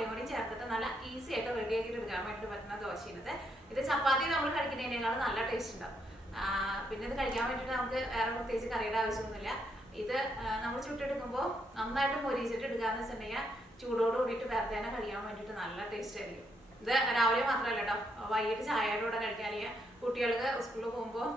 മുട്ടയും കൂടി ചേർത്തിട്ട് നല്ല ഈസി ആയിട്ട് റെഡിയാക്കിയിട്ട് എടുക്കാൻ വേണ്ടിയിട്ട് പറ്റുന്ന ദോശയാണിത്. ഇത് ചപ്പാത്തി നമ്മൾ കഴിക്കുന്നതിനേക്കാളും നല്ല ടേസ്റ്റ് ഉണ്ടാവും. പിന്നെ ഇത് കഴിക്കാൻ വേണ്ടിയിട്ട് നമുക്ക് വേറെ പ്രത്യേകിച്ച് കറിയുടെ ആവശ്യമൊന്നുമില്ല. ഇത് നമ്മൾ ചുട്ടെടുക്കുമ്പോൾ നന്നായിട്ട് മൊരിച്ചിട്ട് എടുക്കാന്ന് വെച്ചിട്ടുണ്ടെങ്കിൽ ചൂടോട് കൂടിയിട്ട് വെറുതെ തന്നെ കഴിക്കാൻ വേണ്ടിയിട്ട് നല്ല ടേസ്റ്റ് ആയിരിക്കും. ഇത് രാവിലെ മാത്രമല്ല കേട്ടോ, വൈകിട്ട് ചായയുടെ കൂടെ കഴിക്കാനെങ്കിൽ കുട്ടികൾക്ക് സ്കൂളിൽ പോകുമ്പോൾ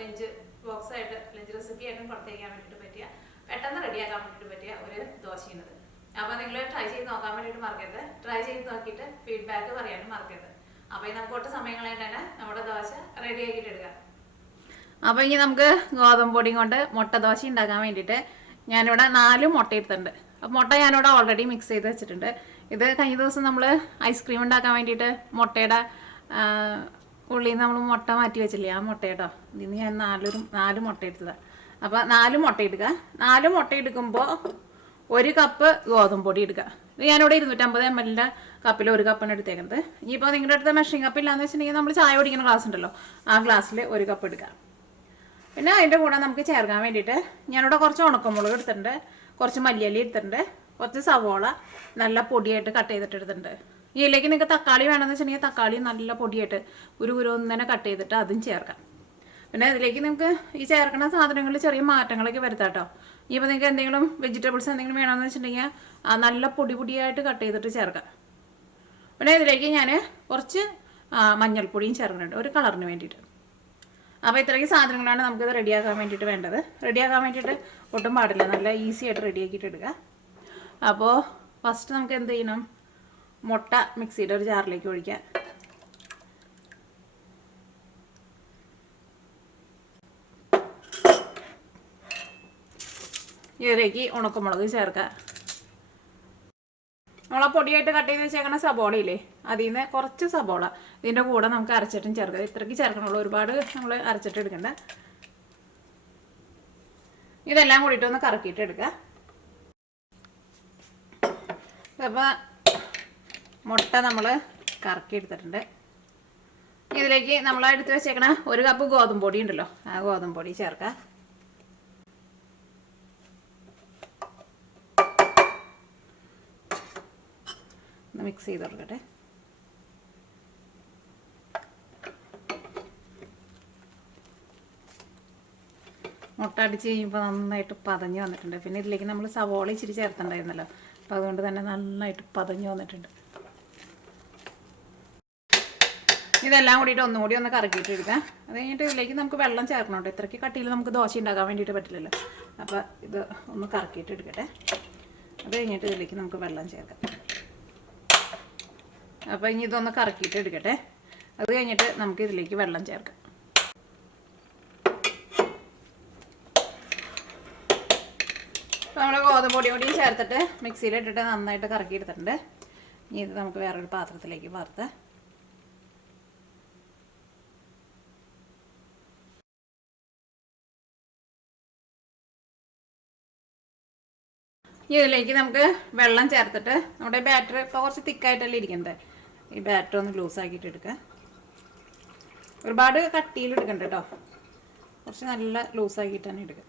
ലഞ്ച് ബോക്സ് ആയിട്ട് ലഞ്ച് റെസിപ്പി ആയിട്ടും പുറത്തേക്കാൻ വേണ്ടിയിട്ട് പറ്റിയ പെട്ടെന്ന് റെഡിയാക്കാൻ വേണ്ടിയിട്ട് പറ്റിയ ഒരു ദോശയാണിത്. അപ്പോൾ നിങ്ങൾ ട്രൈ ചെയ്ത് നോക്കാൻ വേണ്ടിയിട്ട് മറക്കരുത്. ട്രൈ ചെയ്ത് നോക്കിയിട്ട് ഫീഡ്ബാക്ക് പറയാനും മറക്കരുത്. അപ്പോൾ നമുക്ക് ഒട്ടും സമയം കളയാണ്ട് തന്നെ നമ്മുടെ ദോശ റെഡി ആക്കിയിട്ട് എടുക്കാം. അപ്പോൾ ഇനി നമുക്ക് ഗോതമ്പ് പൊടിയും കൊണ്ട് മുട്ട ദോശ ഉണ്ടാക്കാൻ വേണ്ടിയിട്ട് ഞാനിവിടെ 4 മുട്ട എടുത്തിട്ടുണ്ട്. അപ്പോൾ മുട്ട ഞാനിവിടെ ഓൾറെഡി മിക്സ് ചെയ്ത് വെച്ചിട്ടുണ്ട്. ഇത് കഴിഞ്ഞ ദിവസം നമ്മൾ ഐസ്ക്രീം ഉണ്ടാക്കാൻ വേണ്ടിയിട്ട് മുട്ടയുടെ ഉള്ളിൽ നിന്ന് നമ്മൾ മുട്ട മാറ്റി വെച്ചില്ലേ, ആ മുട്ട കേട്ടോ. ഇതിന് ഞാൻ 4 മുട്ട എടുത്തതാണ്. അപ്പോൾ 4 മുട്ട എടുക്കുക. 4 മുട്ട എടുക്കുമ്പോൾ 1 കപ്പ് ഗോതമ്പ് പൊടി എടുക്കുക. ഇത് ഞാനിവിടെ 250 ml കപ്പിൽ 1 കപ്പാണ് എടുത്തേക്കുന്നത്. ഇനിയിപ്പോൾ നിങ്ങളുടെ അടുത്ത് മെഷറിംഗ് കപ്പ് ഇല്ലാന്ന് വെച്ചിട്ടുണ്ടെങ്കിൽ നമ്മൾ ചായ കുടിക്കുന്ന ഗ്ലാസ് ഉണ്ടല്ലോ, ആ ഗ്ലാസ്സിൽ 1 കപ്പ് എടുക്കുക. പിന്നെ അതിൻ്റെ കൂടെ നമുക്ക് ചേർക്കാൻ വേണ്ടിയിട്ട് ഞാനിവിടെ കുറച്ച് ഉണക്കമുളക് എടുത്തിട്ടുണ്ട്, കുറച്ച് മല്ലിയില എടുത്തിട്ടുണ്ട്, കുറച്ച് സവോള നല്ല പൊടിയായിട്ട് കട്ട് ചെയ്തിട്ട് എടുത്തിട്ടുണ്ട്. ഇതിലേക്ക് നിങ്ങൾക്ക് തക്കാളി വേണമെന്ന് വെച്ചിട്ടുണ്ടെങ്കിൽ തക്കാളി നല്ല പൊടിയായിട്ട് ഒരു ഒന്നനെ കട്ട് ചെയ്തിട്ട് അതും ചേർക്കാം. പിന്നെ ഇതിലേക്ക് നിങ്ങൾക്ക് ഈ ചേർക്കുന്ന സാധനങ്ങളിൽ ചെറിയ മാറ്റങ്ങളൊക്കെ വരുത്താം കേട്ടോ. ഇപ്പോൾ നിങ്ങൾക്ക് എന്തെങ്കിലും വെജിറ്റബിൾസ് എന്തെങ്കിലും വേണമെന്ന് വെച്ചിട്ടുണ്ടെങ്കിൽ നല്ല പൊടിയായിട്ട് കട്ട് ചെയ്തിട്ട് ചേർക്കാം. പിന്നെ ഇതിലേക്ക് ഞാൻ കുറച്ച് മഞ്ഞൾപ്പൊടിയും ചേർക്കുന്നുണ്ട് ഒരു കളറിന് വേണ്ടിയിട്ട്. അപ്പോൾ ഇത്രയും സാധനങ്ങളാണ് നമുക്കിത് റെഡിയാക്കാൻ വേണ്ടിയിട്ട് വേണ്ടത്. റെഡിയാക്കാൻ വേണ്ടിയിട്ട് ഒട്ടും പാടില്ല, നല്ല ഈസി ആയിട്ട് റെഡിയാക്കിയിട്ട് എടുക്കുക. അപ്പോൾ ഫസ്റ്റ് നമുക്ക് എന്ത് ചെയ്യണം, മുട്ട മിക്സിയുടെ ഒരു ജാറിലേക്ക് ഒഴിക്കാം. ഇതിലേക്ക് ഉണക്കമുളക് ചേർക്കുക. നമ്മളാ പൊടിയായിട്ട് കട്ട് ചെയ്ത് വെച്ചേക്കണ സബോളയില്ലേ, അതിൽ നിന്ന് കുറച്ച് സബോള ഇതിൻ്റെ കൂടെ നമുക്ക് അരച്ചിട്ടും ചേർക്കുക. ഇത്രയ്ക്ക് ചേർക്കണുള്ളൂ, ഒരുപാട് നമ്മൾ അരച്ചിട്ട് എടുക്കണ്ട. ഇതെല്ലാം കൂടിയിട്ട് ഒന്ന് കറക്കിയിട്ട് എടുക്കുക. അപ്പോൾ മുട്ട നമ്മൾ കറക്കി എടുത്തിട്ടുണ്ട്. ഇതിലേക്ക് നമ്മൾ എടുത്ത് വെച്ചേക്കണ 1 കപ്പ് ഗോതമ്പ് പൊടി ഉണ്ടല്ലോ, ആ ഗോതമ്പ് പൊടി ചേർക്കുക. മിക്സ് ചെയ്ത് കൊടുക്കട്ടെ. മുട്ട അടിച്ച് കഴിയുമ്പോൾ നന്നായിട്ട് പതഞ്ഞ് വന്നിട്ടുണ്ട്. പിന്നെ ഇതിലേക്ക് നമ്മൾ സവോള ഇച്ചിരി ചേർത്തിട്ടുണ്ടായിരുന്നല്ലോ, അപ്പോൾ അതുകൊണ്ട് തന്നെ നന്നായിട്ട് പതഞ്ഞ് വന്നിട്ടുണ്ട്. ഇതെല്ലാം കൂടിയിട്ട് ഒന്നുകൂടി ഒന്ന് കറക്കിയിട്ട് എടുക്കാം. അത് കഴിഞ്ഞിട്ട് ഇതിലേക്ക് നമുക്ക് വെള്ളം ചേർക്കണോട്ടോ. ഇത്രയ്ക്ക് കട്ടിയിൽ നമുക്ക് ദോശ ഉണ്ടാക്കാൻ വേണ്ടിയിട്ട് പറ്റില്ലല്ലോ. അപ്പോൾ ഇത് ഒന്ന് കറക്കിയിട്ട് എടുക്കട്ടെ. അത് കഴിഞ്ഞിട്ട് ഇതിലേക്ക് നമുക്ക് വെള്ളം ചേർക്കാം. അപ്പോൾ ഇനി ഇതൊന്ന് കറക്കിയിട്ട് എടുക്കട്ടെ. അത് കഴിഞ്ഞിട്ട് നമുക്ക് ഇതിലേക്ക് വെള്ളം ചേർക്കാം. അപ്പോൾ നമ്മൾ ഗോതമ്പ് പൊടി ചേർത്തിട്ട് മിക്സിയിലിട്ടിട്ട് നന്നായിട്ട് കറക്കി എടുത്തിട്ടുണ്ട്. ഇനി ഇത് നമുക്ക് വേറൊരു പാത്രത്തിലേക്ക് വാർത്താം. ഇതിലേക്ക് നമുക്ക് വെള്ളം ചേർത്തിട്ട് നമ്മുടെ ബാറ്റർ ഇപ്പോൾ കുറച്ച് തിക്കായിട്ടല്ലേ ഇരിക്കുന്നത്, ഈ ബാറ്റർ ഒന്ന് ലൂസാക്കിയിട്ട് എടുക്കുക. ഒരുപാട് കട്ടിയിൽ എടുക്കണ്ട കേട്ടോ, കുറച്ച് നല്ല ലൂസാക്കിയിട്ട് തന്നെ എടുക്കുക.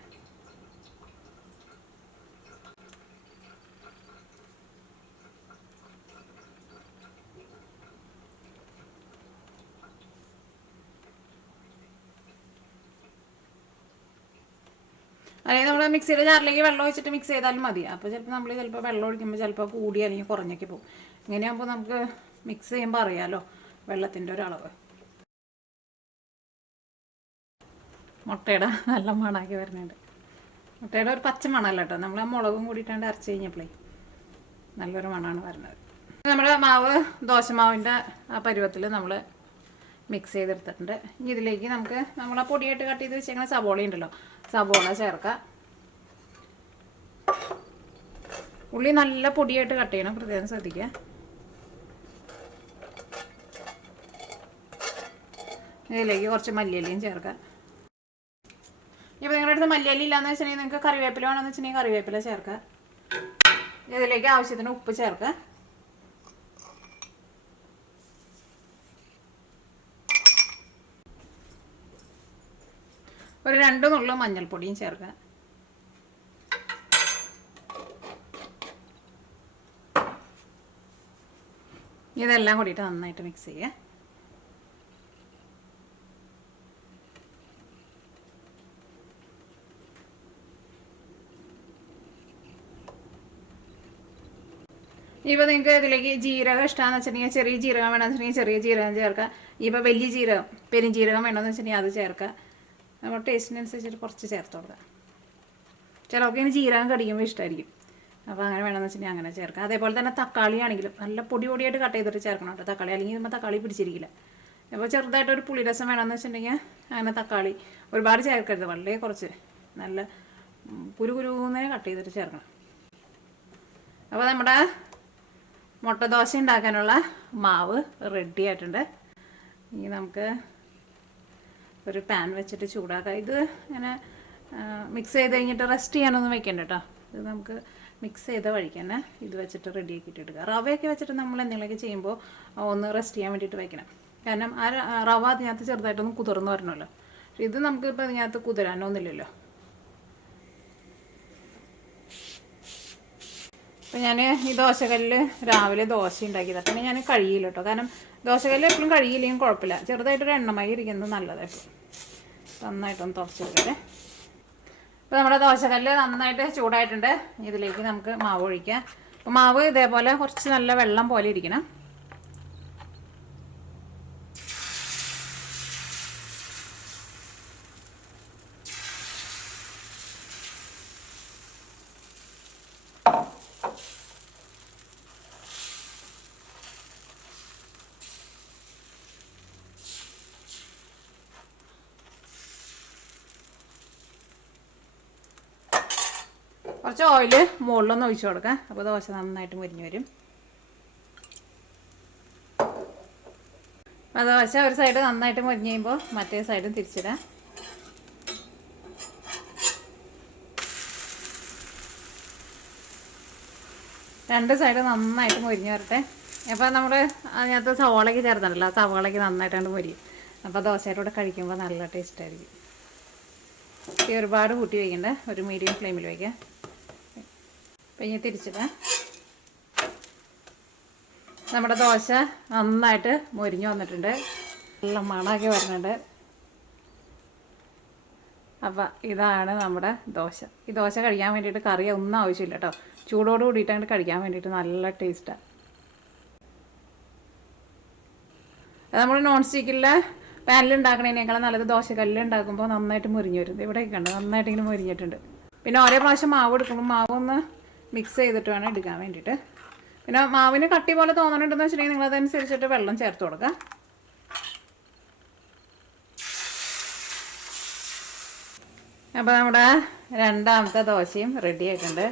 അല്ലെങ്കിൽ നമ്മൾ മിക്സിയുടെ ജാറിലേക്ക് വെള്ളം ഒഴിച്ചിട്ട് മിക്സ് ചെയ്താലും മതി. അപ്പോൾ ചിലപ്പോൾ വെള്ളം ഒഴിക്കുമ്പോൾ ചിലപ്പോൾ കൂടി അല്ലെങ്കിൽ കുറഞ്ഞൊക്കെ പോകും. ഇങ്ങനെയാകുമ്പോൾ നമുക്ക് മിക്സ് ചെയ്യുമ്പോൾ അറിയാമല്ലോ വെള്ളത്തിൻ്റെ ഒരളവ്. മുട്ടയുടെ നല്ല മണമാക്കി വരുന്നുണ്ട്. മുട്ടയുടെ ഒരു പച്ച മണമല്ല കേട്ടോ, നമ്മൾ ആ മുളകും കൂടിയിട്ടാണ്ട് അരച്ച് കഴിഞ്ഞപ്പോഴേ നല്ലൊരു മണമാണ് വരുന്നത്. നമ്മുടെ മാവ് ദോശമാവിൻ്റെ ആ പരുവത്തിൽ നമ്മൾ മിക്സ് ചെയ്തെടുത്തിട്ടുണ്ട്. ഇനി ഇതിലേക്ക് നമുക്ക് നമ്മൾ ആ പൊടിയായിട്ട് കട്ട് ചെയ്ത് വെച്ചേക്കുന്ന സവോള ഉണ്ടല്ലോ, സവോള ചേർക്കാം. ഉള്ളി നല്ല പൊടിയായിട്ട് കട്ട് ചെയ്യണം, പ്രത്യേകം ശ്രദ്ധിക്കുക. ഇതിലേക്ക് കുറച്ച് മല്ലിയിലയും ചേർക്കാം. ഇപ്പോൾ നിങ്ങളുടെ അടുത്ത് മല്ലിയില ഇല്ലാന്ന് വെച്ചിട്ടുണ്ടെങ്കിൽ നിങ്ങൾക്ക് കറിവേപ്പില വേണമെന്ന് വെച്ചിട്ടുണ്ടെങ്കിൽ കറിവേപ്പില ചേർക്കാം. ഇതിലേക്ക് ആവശ്യത്തിന് ഉപ്പ് ചേർക്കാം. ഒരു 2 നുള്ളു മഞ്ഞൾപ്പൊടിയും ചേർക്കാം. ഇതെല്ലാം കൂടിയിട്ട് നന്നായിട്ട് മിക്സ് ചെയ്യുക. ഇപ്പോൾ നിങ്ങൾക്ക് ഇതിലേക്ക് ജീരകം ഇഷ്ടമാണെന്ന് വെച്ചിട്ടുണ്ടെങ്കിൽ ചെറിയ ജീരകം വേണമെന്ന് വെച്ചിട്ടുണ്ടെങ്കിൽ ചെറിയ ജീരകം ചേർക്കുക. ഇപ്പോൾ വലിയ ജീരകം പെരുംജീരകം വേണമെന്ന് വെച്ചിട്ടുണ്ടെങ്കിൽ അത് ചേർക്കുക. നമ്മൾ ടേസ്റ്റിനനുസരിച്ചിട്ട് കുറച്ച് ചേർത്ത് കൊടുക്കുക. ചിലർക്ക് ഇനി ജീരകം കടിക്കുമ്പോൾ ഇഷ്ടമായിരിക്കും, അപ്പോൾ അങ്ങനെ വേണമെന്ന് വെച്ചിട്ടുണ്ടെങ്കിൽ അങ്ങനെ ചേർക്കുക. അതേപോലെ തന്നെ തക്കാളി ആണെങ്കിലും നല്ല പൊടിയായിട്ട് കട്ട് ചെയ്തിട്ട് ചേർക്കണം കേട്ടോ തക്കാളി, അല്ലെങ്കിൽ നമ്മൾ തക്കാളി പിടിച്ചിരിക്കില്ല. അപ്പോൾ ചെറുതായിട്ടൊരു പുളിരസം വേണമെന്ന് വെച്ചിട്ടുണ്ടെങ്കിൽ അങ്ങനെ തക്കാളി ഒരുപാട് ചേർക്കരുത്, വളരെ കുറച്ച് നല്ല കുരുകുരുന്നേ കട്ട് ചെയ്തിട്ട് ചേർക്കണം. അപ്പോൾ നമ്മുടെ മുട്ട ദോശ ഉണ്ടാക്കാനുള്ള മാവ് റെഡി ആയിട്ടുണ്ട്. ഇനി നമുക്ക് ഒരു പാൻ വെച്ചിട്ട് ചൂടാക്കാം. ഇത് ഇങ്ങനെ മിക്സ് ചെയ്ത് കഴിഞ്ഞിട്ട് റെസ്റ്റ് ചെയ്യാനൊന്നും വെക്കണ്ട കേട്ടോ. ഇത് നമുക്ക് മിക്സ് ചെയ്ത വഴിക്ക് തന്നെ ഇത് വെച്ചിട്ട് റെഡി ആക്കിയിട്ട് എടുക്കുക. റവയൊക്കെ വെച്ചിട്ട് നമ്മൾ എന്തെങ്കിലുമൊക്കെ ചെയ്യുമ്പോൾ ഒന്ന് റെസ്റ്റ് ചെയ്യാൻ വേണ്ടിയിട്ട് വെക്കണം. കാരണം ആ റവ അതിനകത്ത് ചെറുതായിട്ടൊന്ന് കുതിർന്ന് വരണമല്ലോ. പക്ഷെ ഇത് നമുക്കിപ്പോൾ അതിനകത്ത് കുതിരാനൊന്നുമില്ലല്ലോ. അപ്പോൾ ഞാൻ ഈ ദോശക്കല്ലിൽ രാവിലെ ദോശ ഉണ്ടാക്കിയത്. പിന്നെ ഞാൻ കഴിയില്ല കേട്ടോ, കാരണം ദോശക്കല്ല് എപ്പോഴും കഴിയില്ലെങ്കിൽ കുഴപ്പമില്ല. ചെറുതായിട്ടൊരു എണ്ണമായി ഇരിക്കുന്നത് നല്ലതായിട്ട് നന്നായിട്ടൊന്ന് തുറച്ചെടുക്കട്ടെ. അപ്പോൾ നമ്മുടെ ദോശക്കല്ല് നന്നായിട്ട് ചൂടായിട്ടുണ്ട്. ഇതിലേക്ക് നമുക്ക് മാവ് ഒഴിക്കാം. അപ്പോൾ മാവ് ഇതേപോലെ കുറച്ച് നല്ല വെള്ളം പോലെ ഇരിക്കണം. കുറച്ച് ഓയിൽ മുകളിലൊന്ന് ഒഴിച്ചു കൊടുക്കാം. അപ്പോൾ ദോശ നന്നായിട്ട് മുരിഞ്ഞ് വരും. അപ്പോൾ ദോശ ഒരു സൈഡ് നന്നായിട്ട് മുരിഞ്ഞ് കഴിയുമ്പോൾ മറ്റേ സൈഡും തിരിച്ചിടാം. രണ്ട് സൈഡ് നന്നായിട്ട് മുരിഞ്ഞ് വരട്ടെ. അപ്പോൾ നമ്മൾ അതിനകത്ത് സവാളയ്ക്ക് ചേർത്തിട്ടുണ്ടല്ലോ, സവാളയ്ക്ക് നന്നായിട്ടാണ് മുരിയും. അപ്പോൾ ദോശയുടെ കൂടെ കഴിക്കുമ്പോൾ നല്ല ടേസ്റ്റായിരിക്കും. ഈ ഒരുപാട് കൂട്ടി വയ്ക്കണ്ട, ഒരു മീഡിയം ഫ്ലെയിമിൽ വയ്ക്കാം. അപ്പം ഇനി തിരിച്ചിടാം. നമ്മുടെ ദോശ നന്നായിട്ട് മൊരിഞ്ഞ് വന്നിട്ടുണ്ട്, നല്ല മണമൊക്കെ വരുന്നുണ്ട്. അപ്പം ഇതാണ് നമ്മുടെ ദോശ. ഈ ദോശ കഴിക്കാൻ വേണ്ടിയിട്ട് കറി ഒന്നും ആവശ്യമില്ല കേട്ടോ. ചൂടോട് കൂടിയിട്ടാണ് കഴിക്കാൻ വേണ്ടിയിട്ട് നല്ല ടേസ്റ്റാണ്. നമ്മൾ നോൺ സ്റ്റിക്കിലെ പാനിൽ ഉണ്ടാക്കണതിനേക്കാളും നല്ലത് ദോശക്കല്ലിൽ ഉണ്ടാക്കുമ്പോൾ നന്നായിട്ട് മുരിഞ്ഞ് വരും. ഇവിടെയൊക്കെ ഉണ്ട്, നന്നായിട്ട് ഇങ്ങനെ മുരിഞ്ഞിട്ടുണ്ട്. പിന്നെ ഓരോ പ്രാവശ്യം മാവ് എടുക്കുമ്പോൾ മാവൊന്ന് മിക്സ് ചെയ്തിട്ട് വേണം എടുക്കാൻ വേണ്ടിയിട്ട്. പിന്നെ മാവിന് കട്ടി പോലെ തോന്നണുണ്ടെന്ന് വെച്ചിട്ടുണ്ടെങ്കിൽ നിങ്ങളതനുസരിച്ചിട്ട് വെള്ളം ചേർത്ത് കൊടുക്കുക. അപ്പോൾ നമ്മുടെ രണ്ടാമത്തെ ദോശയും റെഡി ആയിട്ടുണ്ട്.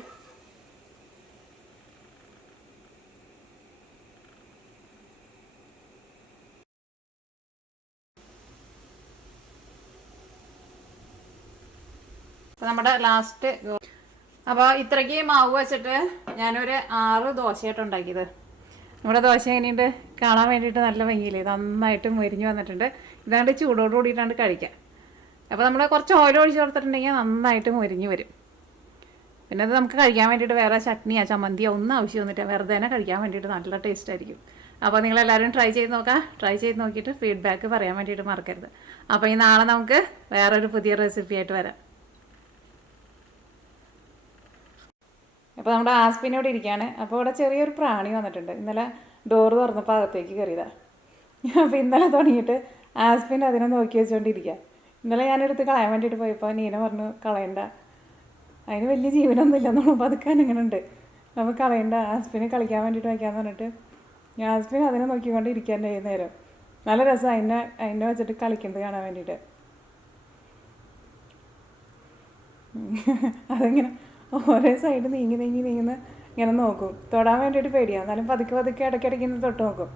അപ്പോൾ നമ്മുടെ ലാസ്റ്റ്, അപ്പോൾ ഇത്രയ്ക്ക് മാവ് വെച്ചിട്ട് ഞാനൊരു 6 ദോശയായിട്ട് ഉണ്ടാക്കിയത്. നമ്മുടെ ദോശ എങ്ങനെയുണ്ട് കാണാൻ വേണ്ടിയിട്ട് നല്ല ഭംഗിയില്ലേ, നന്നായിട്ട് മുരിഞ്ഞ് വന്നിട്ടുണ്ട്. ഇതാണ്ട് ചൂടോട് കൂടിയിട്ടാണ്ട് കഴിക്കാം. അപ്പോൾ നമ്മൾ കുറച്ച് ഓയിൽ ഒഴിച്ച് കൊടുത്തിട്ടുണ്ടെങ്കിൽ നന്നായിട്ട് മുരിഞ്ഞ് വരും. പിന്നെ അത് നമുക്ക് കഴിക്കാൻ വേണ്ടിയിട്ട് വേറെ ചട്നിയോ ചമ്മന്തിയോ ഒന്നും ആവശ്യമൊന്നുമില്ല, വെറുതെ തന്നെ കഴിക്കാൻ വേണ്ടിയിട്ട് നല്ല ടേസ്റ്റ് ആയിരിക്കും. അപ്പോൾ നിങ്ങളെല്ലാവരും ട്രൈ ചെയ്ത് നോക്കാം. ട്രൈ ചെയ്ത് നോക്കിയിട്ട് ഫീഡ്ബാക്ക് പറയാൻ വേണ്ടിയിട്ട് മറക്കരുത്. അപ്പോൾ ഈ നാളെ നമുക്ക് വേറൊരു പുതിയ റെസിപ്പി ആയിട്ട് വരാം. അപ്പോൾ നമ്മുടെ ആസ്പിനോട് ഇരിക്കുകയാണ്. അപ്പോൾ ഇവിടെ ചെറിയൊരു പ്രാണി വന്നിട്ടുണ്ട്. ഇന്നലെ ഡോറ് തുറന്നപ്പോൾ അകത്തേക്ക് കയറിയതാണ്. അപ്പോൾ ഇന്നലെ തുടങ്ങിയിട്ട് ആസ്പിൻ അതിനെ നോക്കി വെച്ചുകൊണ്ടിരിക്കുക. ഇന്നലെ ഞാനെടുത്ത് കളയാൻ വേണ്ടിയിട്ട് പോയപ്പോൾ നീന പറഞ്ഞു കളയണ്ട, അതിന് വലിയ ജീവനൊന്നുമില്ല എന്നുള്ളപ്പോൾ പതുക്കാൻ ഇങ്ങനെ ഉണ്ട്, അപ്പോൾ കളയണ്ട, ആസ്പിനെ കളിക്കാൻ വേണ്ടിയിട്ട് വയ്ക്കാമെന്ന് പറഞ്ഞിട്ട് ഞാൻ ആസ്പിൻ അതിനെ നോക്കിക്കൊണ്ട് ഇരിക്കാൻ നേരം. നല്ല രസം അതിനെ വെച്ചിട്ട് കളിക്കുന്നത് കാണാൻ വേണ്ടിയിട്ട്. അതിങ്ങനെ ഓരോ സൈഡ് നീങ്ങുന്ന ഇങ്ങനെ നോക്കും. തൊടാൻ വേണ്ടിയിട്ട് പേടിയാണ്, എന്നാലും പതുക്കെ ഇടയ്ക്കിടയ്ക്ക് തൊട്ട് നോക്കും.